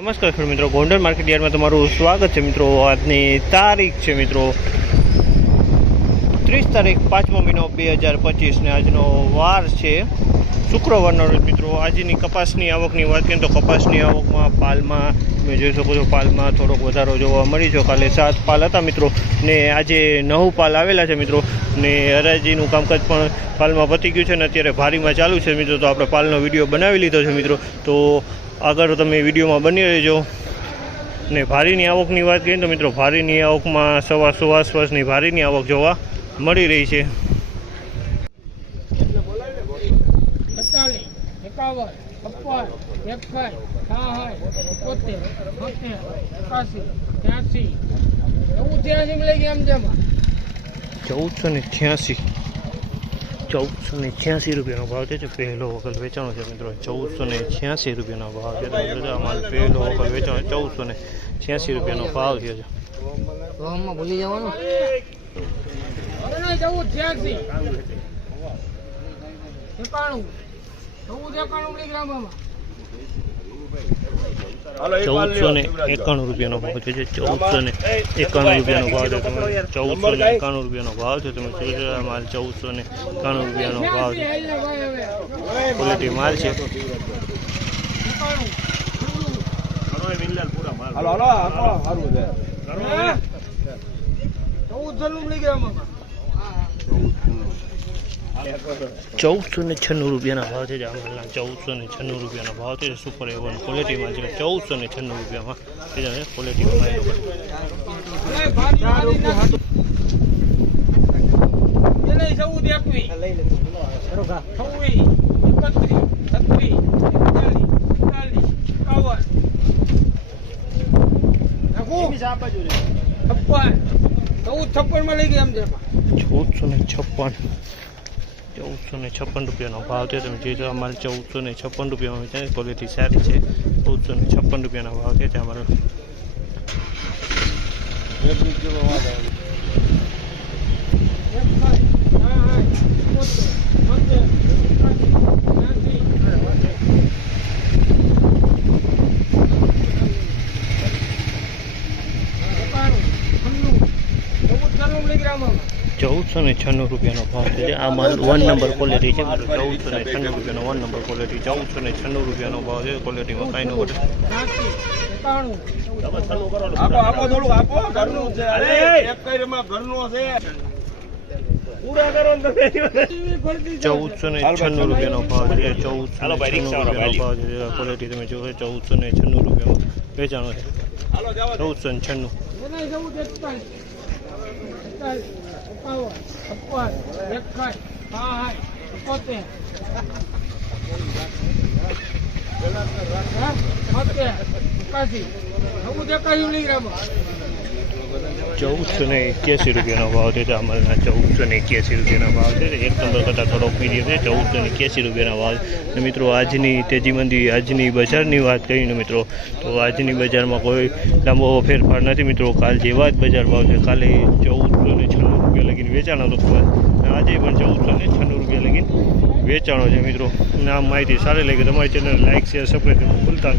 નમસ્કાર ખેડૂત મિત્રો, ગોંડલ માર્કેટ યાર્ડમાં તમારું સ્વાગત છે મિત્રો। આજની તારીખ છે મિત્રો 30 તારીખ 5મો મહિનો 2025 ને આજનો વાર છે શુક્રવારનો રોજ મિત્રો। આજની કપાસની આવકની વાત કરીએ તો કપાસની આવકમાં પાલમાં તમે જોઈ શકો છો, પાલમાં થોડોક વધારો જોવા મળી છે। કાલે 7 પાલ હતા મિત્રો ને આજે 9 પાલ આવેલા છે મિત્રો ને હરાજીનું કામકાજ પણ પાલમાં પતી ગયું છે ને અત્યારે ભારીમાં ચાલુ છે મિત્રો। તો આપણે પાલનો વિડીયો બનાવી લીધો છે મિત્રો, તો આગળ તમે વિડીયોમાં બની રહેજો। ને ભારીની આવકની વાત કરીએ તો મિત્રો ભારીની આવકમાં 100 આસપાસની ભારીની આવક જોવા મળી રહી છે। 1486 રૂપિયાનો ભાવ છે। પહેલો વખત વેચાણો છે મિત્રો, 1486 રૂપિયાનો ભાવ છે। માલ પહેલો વખત વેચાણો 1486 રૂપિયાનો ભાવ છે। ભૂલી જવાનું 1491 રૂપિયાનો ભાવ છે। 1491 રૂપિયાનો ભાવ છે। 1491 રૂપિયાનો ભાવ છે। તમે માલ 1491 રૂપિયાનો ભાવ છે। ક્વોલિટી માલ છે। ₹1496 રૂપિયાના ભાવ છે। આ માલના ₹1496 રૂપિયાનો ભાવ છે। સુપર એવન ક્વોલિટીમાં છે। 1496 રૂપિયામાં ક્વોલિટીમાં ₹1456 રૂપિયાનો ભાવ છે। તમે જોઈ તો માલ 1456 રૂપિયામાં વેચાય। ક્વોલિટી સારી છે। 1456 રૂપિયાનો ભાવ છે અમારો। ₹1496 રૂપિયાનો ભાવ છે। આ માલ 1 નંબર ક્વોલિટી છે। 1496 રૂપિયાનો 1 નંબર ક્વોલિટી। 1496 રૂપિયાનો ભાવ છે। ક્વોલિટીમાં કાંઈ ન ઘટે। ₹1496 રૂપિયાનો ભાવ છે। 1496 રૂપિયાનો ભાવ છે। ક્વોલિટી તમે જોવો 1496 રૂપિયામાં વેચાણો છે। 1496 ₹1481 રૂપિયાનો ભાવ છે। અમારા 1481 રૂપિયાનો ભાવ છે। 1 નંબર કરતાં થોડોક મીડિયમ છે। 1481 રૂપિયાનો ભાવ છે। મિત્રો આજની તેજી મંદી, આજની બજારની વાત કરીને મિત્રો તો આજની બજારમાં કોઈ લાંબો ફેરફાર નથી મિત્રો। કાલ જેવા જ બજાર ભાવ છે। કાલે 1496 રૂપિયા લગીને વેચાણો હતો, આજે પણ 1496 રૂપિયા લગીને વેચાણો છે મિત્રો। આ માહિતી સારી લાગી તમારી ચેનલ લાઈક, શેર, સબસ્ક્રાઈબ ભૂલતા